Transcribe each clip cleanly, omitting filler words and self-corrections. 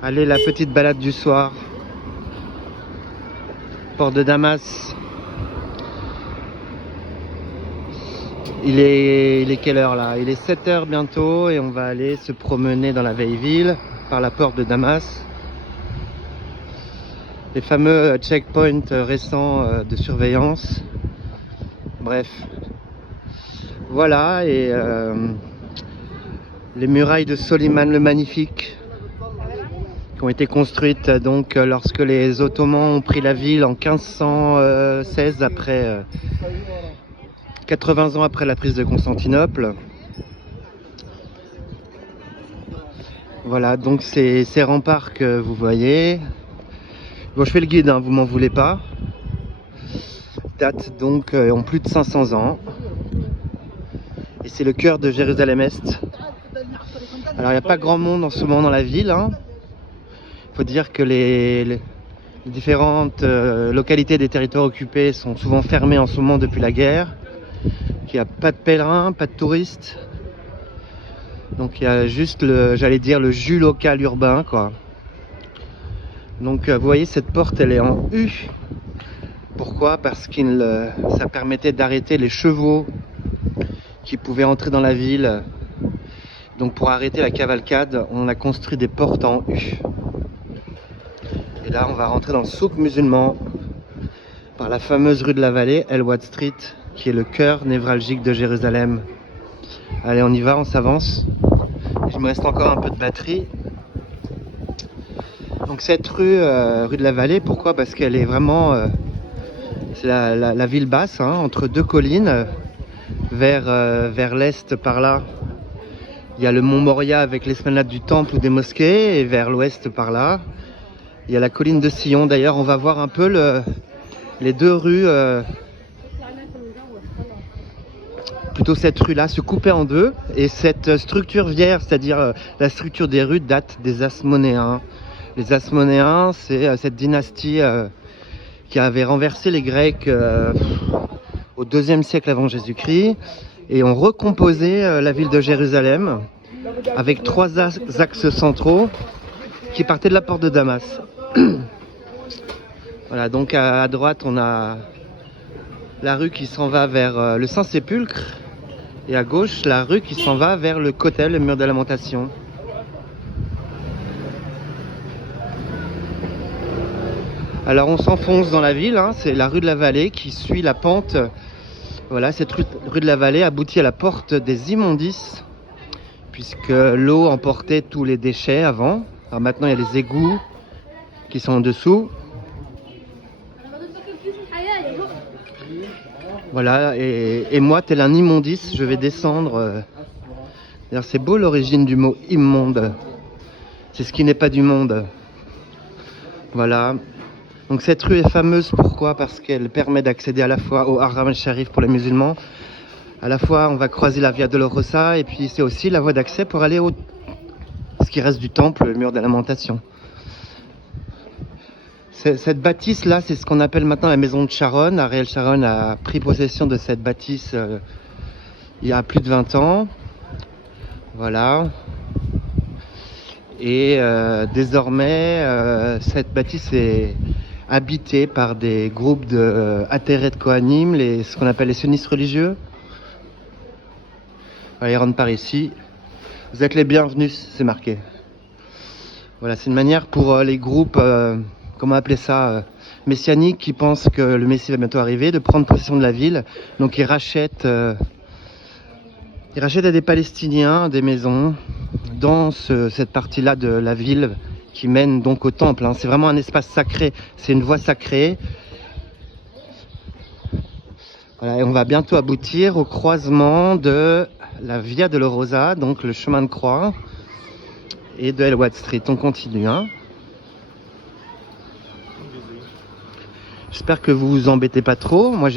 Allez, la petite balade du soir. Port de Damas. Il est quelle heure là? Il est 7 h bientôt et on va aller se promener dans la vieille ville par la porte de Damas. Les fameux checkpoints récents de surveillance. Bref. Voilà, et les murailles de Soliman le Magnifique qui ont été construites donc lorsque les Ottomans ont pris la ville en 1516 après 80 ans après la prise de Constantinople. Voilà, donc ces remparts que vous voyez. Bon, je fais le guide, hein, vous m'en voulez pas. Datent donc ont plus de 500 ans. Et c'est le cœur de Jérusalem-Est. Alors il n'y a pas grand monde en ce moment dans la ville. Il faut dire que les différentes localités des territoires occupés sont souvent fermées en ce moment depuis la guerre. Il n'y a pas de pèlerins, pas de touristes. Donc il y a juste j'allais dire le jus local urbain, quoi. Donc vous voyez, cette porte elle est en U. Pourquoi? Parce que ça permettait d'arrêter les chevaux qui pouvaient entrer dans la ville. Donc pour arrêter la cavalcade, on a construit des portes en U. Et là on va rentrer dans le souk musulman par la fameuse rue de la Vallée, El Wad Street, qui est le cœur névralgique de Jérusalem. Allez, on y va, on s'avance. Il me reste encore un peu de batterie. Donc cette rue, rue de la Vallée, pourquoi? Parce qu'elle est vraiment... c'est la ville basse, hein, entre deux collines. Vers l'est, par là, il y a le mont Moria avec l'esplanade du temple ou des mosquées. Et vers l'ouest, par là, il y a la colline de Sion. D'ailleurs, on va voir un peu les deux rues... plutôt cette rue-là se coupait en deux, et cette structure vierge, c'est-à-dire la structure des rues, date des Asmonéens. Les Asmonéens, c'est cette dynastie qui avait renversé les Grecs au IIe siècle avant Jésus-Christ, et ont recomposé la ville de Jérusalem avec trois axes centraux qui partaient de la porte de Damas. Voilà, donc à droite, on a la rue qui s'en va vers le Saint-Sépulcre. Et à gauche, la rue qui s'en va vers le Kotel, le mur de lamentation. Alors on s'enfonce dans la ville, hein, c'est la rue de la Vallée qui suit la pente. Voilà, cette rue de la Vallée aboutit à la porte des immondices, puisque l'eau emportait tous les déchets avant. Alors maintenant il y a les égouts qui sont en dessous. Voilà, et moi, tel un immondice, je vais descendre. D'ailleurs, c'est beau l'origine du mot immonde. C'est ce qui n'est pas du monde. Voilà. Donc cette rue est fameuse, pourquoi? Parce qu'elle permet d'accéder à la fois au Haram el-Sharif pour les musulmans. À la fois, on va croiser la Via Dolorosa, et puis c'est aussi la voie d'accès pour aller au ce qui reste du temple, le mur de lamentation. Cette bâtisse-là, c'est ce qu'on appelle maintenant la maison de Sharon. Ariel Sharon a pris possession de cette bâtisse il y a plus de 20 ans. Voilà. Et désormais, cette bâtisse est habitée par des groupes de Ateret Kohanim, ce qu'on appelle les sionistes religieux. Voilà, ils rentrent par ici. Vous êtes les bienvenus, c'est marqué. Voilà, c'est une manière pour les groupes... comment appeler ça, messianiques, qui pensent que le Messie va bientôt arriver, de prendre possession de la ville. Donc ils rachètent à des Palestiniens des maisons dans cette partie-là de la ville qui mène donc au temple. Hein. C'est vraiment un espace sacré, c'est une voie sacrée. Voilà, et on va bientôt aboutir au croisement de la Via Dolorosa, donc le chemin de croix, et de El Wad Street. On continue, hein. J'espère que vous vous embêtez pas trop. Moi,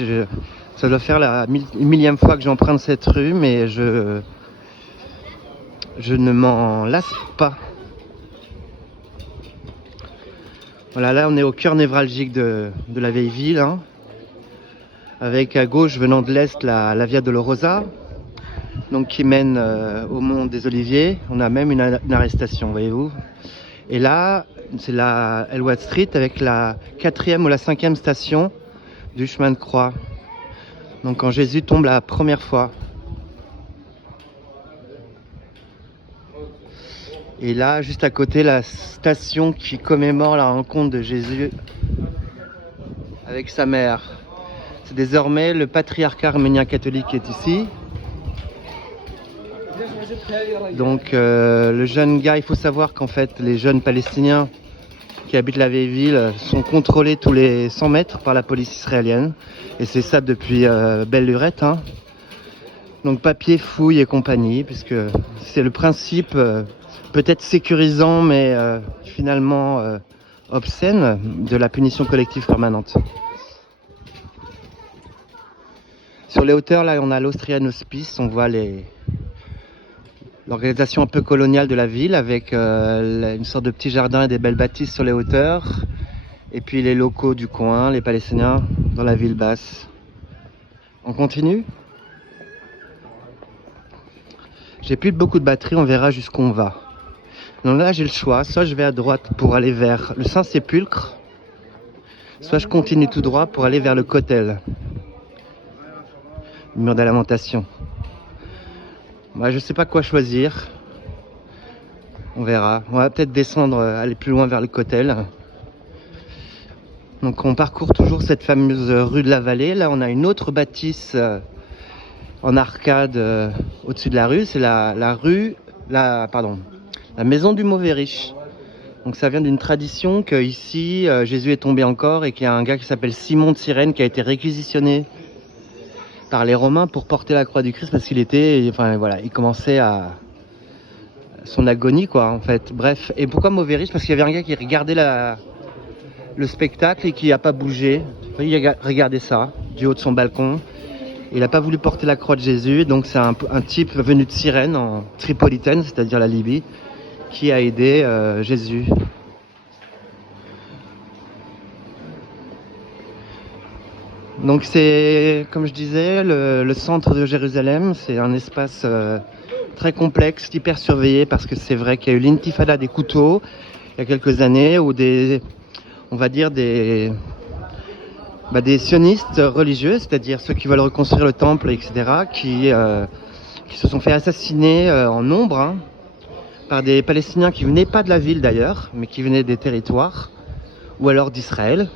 ça doit faire la millième fois que j'emprunte cette rue, mais je ne m'en lasse pas. Voilà, là, on est au cœur névralgique de la vieille ville, hein, avec à gauche, venant de l'est, la Via Dolorosa, donc qui mène au mont des Oliviers. On a même une arrestation, voyez-vous. Et là, c'est la Elwood Street avec la 4e ou la 5e station du chemin de croix. Donc quand Jésus tombe la première fois. Et là, juste à côté, la station qui commémore la rencontre de Jésus avec sa mère. C'est désormais le patriarcat arménien catholique qui est ici. Donc le jeune gars, il faut savoir qu'en fait les jeunes palestiniens qui habitent la vieille ville sont contrôlés tous les 100 mètres par la police israélienne. Et c'est ça depuis belle lurette. Hein. Donc papier, fouille et compagnie, puisque c'est le principe peut-être sécurisant mais finalement obscène de la punition collective permanente. Sur les hauteurs, là, on a l'Austrian Hospice, on voit l'organisation un peu coloniale de la ville avec une sorte de petit jardin et des belles bâtisses sur les hauteurs. Et puis les locaux du coin, les Palestiniens dans la ville basse. On continue ? J'ai plus beaucoup de batterie, on verra jusqu'où on va. Donc là, j'ai le choix, soit je vais à droite pour aller vers le Saint-Sépulcre, soit je continue tout droit pour aller vers le Kotel. Le mur de lamentation. Je sais pas quoi choisir. On verra. On va peut-être descendre, aller plus loin vers le Kotel. Donc on parcourt toujours cette fameuse rue de la Vallée. Là on a une autre bâtisse en arcade au-dessus de la rue. C'est la maison du mauvais riche. Donc ça vient d'une tradition que ici Jésus est tombé encore et qu'il y a un gars qui s'appelle Simon de Cyrène qui a été réquisitionné par les Romains pour porter la croix du Christ parce qu'il il commençait à son agonie quoi en fait. Bref, et pourquoi mauvais riche? Parce qu'il y avait un gars qui regardait le spectacle et qui n'a pas bougé. Il a regardé ça du haut de son balcon. Il n'a pas voulu porter la croix de Jésus, donc c'est un type venu de Cyrène en Tripolitaine, c'est-à-dire la Libye, qui a aidé Jésus. Donc c'est, comme je disais, le centre de Jérusalem, c'est un espace très complexe, hyper surveillé, parce que c'est vrai qu'il y a eu l'intifada des couteaux il y a quelques années, où des sionistes religieux, c'est-à-dire ceux qui veulent reconstruire le temple, etc., qui se sont fait assassiner en nombre par des Palestiniens qui venaient pas de la ville d'ailleurs, mais qui venaient des territoires, ou alors d'Israël.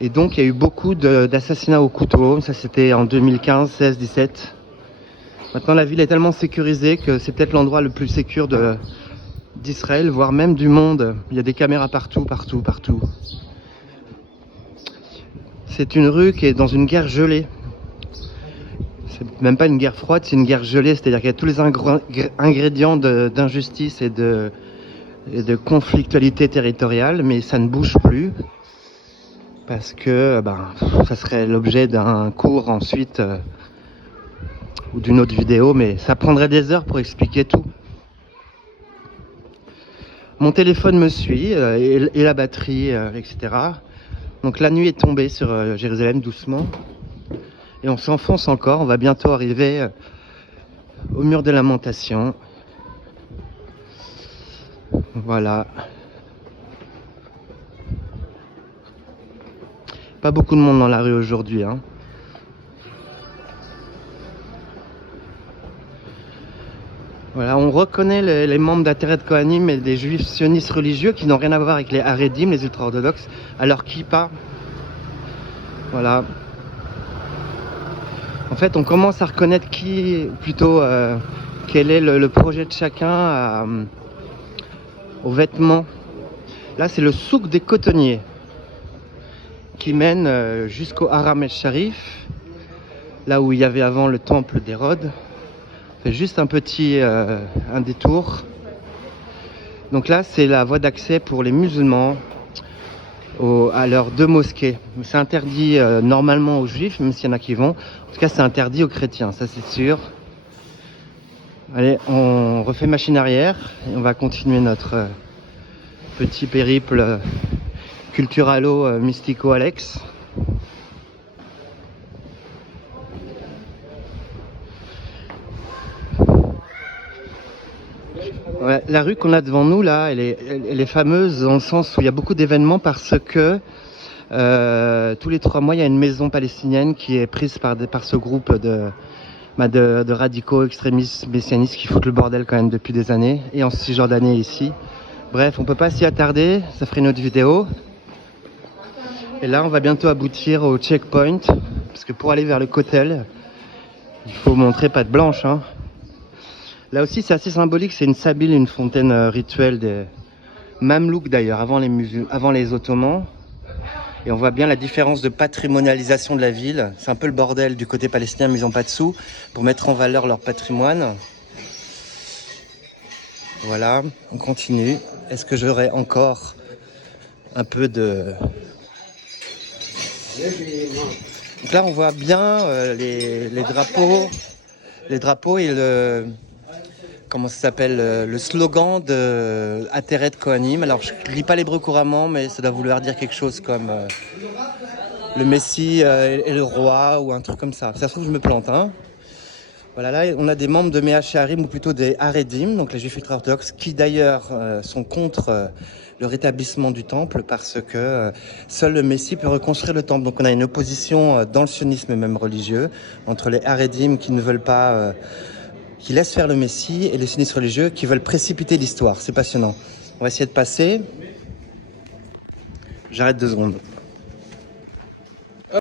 Et donc il y a eu beaucoup d'assassinats au couteau, ça c'était en 2015, 16, 17. Maintenant la ville est tellement sécurisée que c'est peut-être l'endroit le plus sécur d'Israël, voire même du monde. Il y a des caméras partout. C'est une rue qui est dans une guerre gelée. C'est même pas une guerre froide, c'est une guerre gelée, c'est-à-dire qu'il y a tous les ingrédients d'injustice et de conflictualité territoriale, mais ça ne bouge plus. Parce que ça serait l'objet d'un cours ensuite ou d'une autre vidéo, mais ça prendrait des heures pour expliquer tout. Mon téléphone me suit et la batterie, etc. Donc la nuit est tombée sur Jérusalem doucement et on s'enfonce encore. On va bientôt arriver au mur des lamentations. Voilà. Pas beaucoup de monde dans la rue aujourd'hui. Voilà, on reconnaît les membres d'Ateret Kohanim et des juifs sionistes religieux qui n'ont rien à voir avec les Haredim, les ultra-orthodoxes, à leur kippa. Voilà. En fait, on commence à reconnaître quel est le projet de chacun aux vêtements. Là, c'est le souk des cotonniers qui mène jusqu'au Haram el-Sharif, là où il y avait avant le temple d'Hérode. On fait juste un détour. Donc là, c'est la voie d'accès pour les musulmans à leurs 2 mosquées. C'est interdit normalement aux juifs, même s'il y en a qui vont. En tout cas, c'est interdit aux chrétiens, ça c'est sûr. Allez, on refait machine arrière et on va continuer notre petit périple culturalo mystico Alex. Ouais, la rue qu'on a devant nous là, elle est fameuse dans le sens où il y a beaucoup d'événements parce que tous les 3 mois il y a une maison palestinienne qui est prise par ce groupe de radicaux extrémistes messianistes qui foutent le bordel quand même depuis des années, et en Cisjordanie ici. Bref, on peut pas s'y attarder, ça ferait une autre vidéo. Et là on va bientôt aboutir au checkpoint, parce que pour aller vers le Kotel, il faut montrer patte blanche, hein. Là aussi c'est assez symbolique, c'est une sabile, une fontaine rituelle des Mamelouks d'ailleurs, avant les Ottomans. Et on voit bien la différence de patrimonialisation de la ville. C'est un peu le bordel du côté palestinien, mais ils n'ont pas de sous pour mettre en valeur leur patrimoine. Voilà, on continue. Est-ce que j'aurai encore un peu de... Donc là on voit bien les drapeaux et le... Comment ça s'appelle, le slogan de Ateret Kohanim. Alors je lis pas l'hébreu couramment, mais ça doit vouloir dire quelque chose comme le Messie est le roi ou un truc comme ça. Ça se trouve je me plante, hein. Voilà, là on a des membres de Mea Shearim, ou plutôt des Haredim, donc les juifs ultra-orthodoxes, qui d'ailleurs sont contre le rétablissement du temple parce que seul le Messie peut reconstruire le temple. Donc on a une opposition dans le sionisme même religieux entre les Haredim qui ne veulent pas... qui laissent faire le Messie, et les sionistes religieux qui veulent précipiter l'histoire. C'est passionnant. On va essayer de passer. J'arrête 2 secondes.